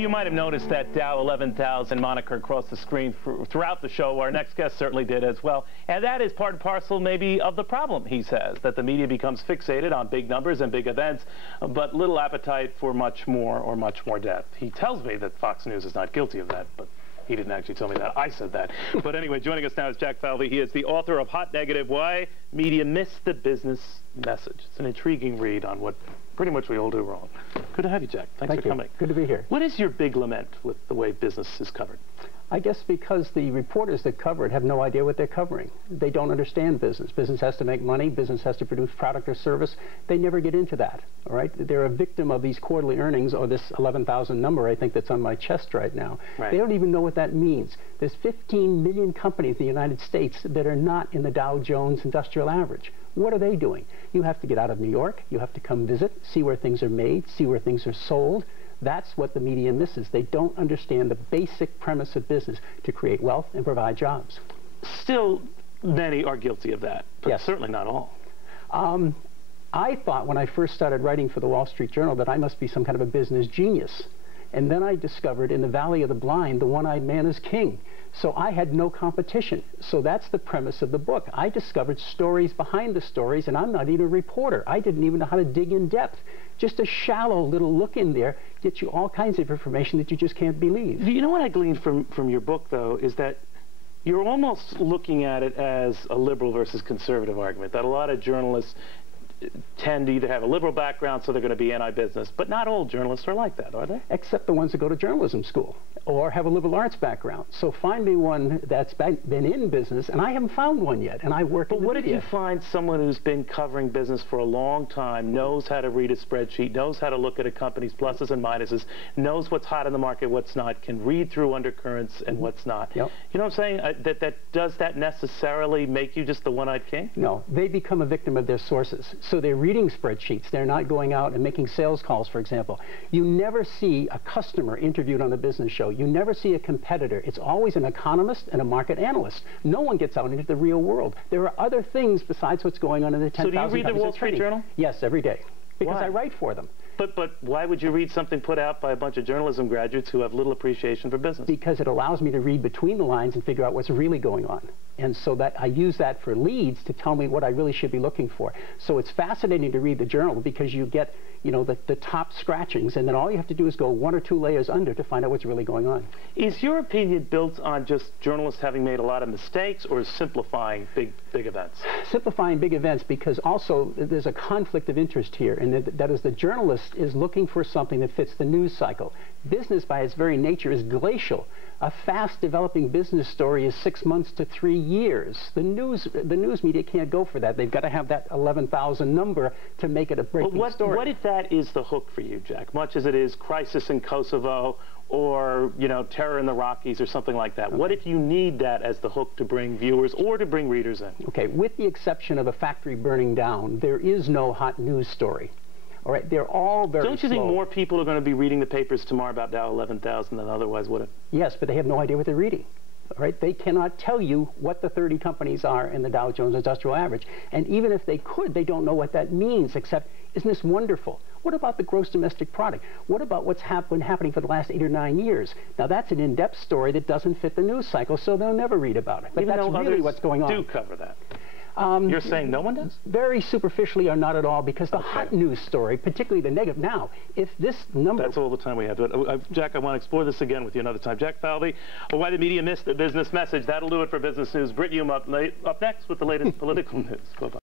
Well, you might have noticed that Dow 11,000 moniker across the screen throughout the show. Our next guest certainly did as well. And that is part and parcel maybe of the problem, he says, that the media becomes fixated on big numbers and big events, but little appetite for much more or much more depth. He tells me that Fox News is not guilty of that, but he didn't actually tell me that. I said that. But anyway, joining us now is Jack Falvey. He is the author of Hot Negative, Why Media Missed the Business Message. It's an intriguing read on what pretty much we all do wrong. Good to have you, Jack. Thanks for coming. Good to be here. What is your big lament with the way business is covered? I guess because the reporters that cover it have no idea what they're covering. They don't understand business. Business has to make money. Business has to produce product or service. They never get into that, all right? They're a victim of these quarterly earnings or this 11,000 number, I think, that's on my chest right now. Right. They don't even know what that means. There's 15 million companies in the United States that are not in the Dow Jones Industrial Average. What are they doing? You have to get out of New York. You have to come visit, see where things are made, see where things are sold. That's what the media misses. They don't understand the basic premise of business, to create wealth and provide jobs. Still, many are guilty of that, but yes, certainly not all. I thought when I first started writing for the Wall Street Journal that I must be some kind of a business genius. And then I discovered in the Valley of the Blind, the one-eyed man is king. So I had no competition. So that's the premise of the book. I discovered stories behind the stories, and I'm not even a reporter. I didn't even know how to dig in depth. Just a shallow little look in there gets you all kinds of information that you just can't believe. You know what I gleaned from your book, though, is that you're almost looking at it as a liberal versus conservative argument, that a lot of journalists tend to either have a liberal background, so they're going to be anti-business, but not all journalists are like that, are they? Except the ones that go to journalism school or have a liberal arts background. So find me one that's been in business, and I haven't found one yet, and I work in the media. But what if you find someone who's been covering business for a long time, knows how to read a spreadsheet, knows how to look at a company's pluses and minuses, knows what's hot in the market, what's not, can read through undercurrents and what's not? Yep. You know what I'm saying? Does that necessarily make you just the one-eyed king? No, they become a victim of their sources. So they're reading spreadsheets. They're not going out and making sales calls, for example. You never see a customer interviewed on a business show. You never see a competitor. It's always an economist and a market analyst. No one gets out into the real world. There are other things besides what's going on in the 10,000 So do you read the Wall Street Journal? Yes, every day. Because Why? I write for them. But why would you read something put out by a bunch of journalism graduates who have little appreciation for business? Because it allows me to read between the lines and figure out what's really going on. And so that I use that for leads to tell me what I really should be looking for. So it's fascinating to read the journal because you get, you know, the top scratchings, and then all you have to do is go 1 or 2 layers under to find out what's really going on. Is your opinion built on just journalists having made a lot of mistakes, or simplifying big events? Simplifying big events, because also there's a conflict of interest here, and that is the journalist is looking for something that fits the news cycle. Business, by its very nature, is glacial. A fast-developing business story is 6 months to 3 years. The news media can't go for that. They've got to have that 11,000 number to make it a breaking story. What if that is the hook for you, Jack? Much as it is crisis in Kosovo, or, you know, terror in the Rockies or something like that. Okay. What if you need that as the hook to bring viewers or to bring readers in? Okay, with the exception of a factory burning down, there is no hot news story. All right, they're all very Don't you think more people are going to be reading the papers tomorrow about Dow 11,000 than otherwise would have? Yes, but they have no idea what they're reading. All right, they cannot tell you what the 30 companies are in the Dow Jones Industrial Average. And even if they could, they don't know what that means, except, isn't this wonderful? What about the gross domestic product? What about what's been happening for the last 8 or 9 years? Now, that's an in-depth story that doesn't fit the news cycle, so they'll never read about it. But even that's really what's going on. Do cover that. You're saying no one does? Very superficially or not at all, because the hot news story, particularly the negative. Now, if this number... That's all the time we have. Jack, I want to explore this again with you another time. Jack Falvey, Why the Media Missed the Business Message. That'll do it for Business News. Britt Hume up next with the latest political news. Bye-bye.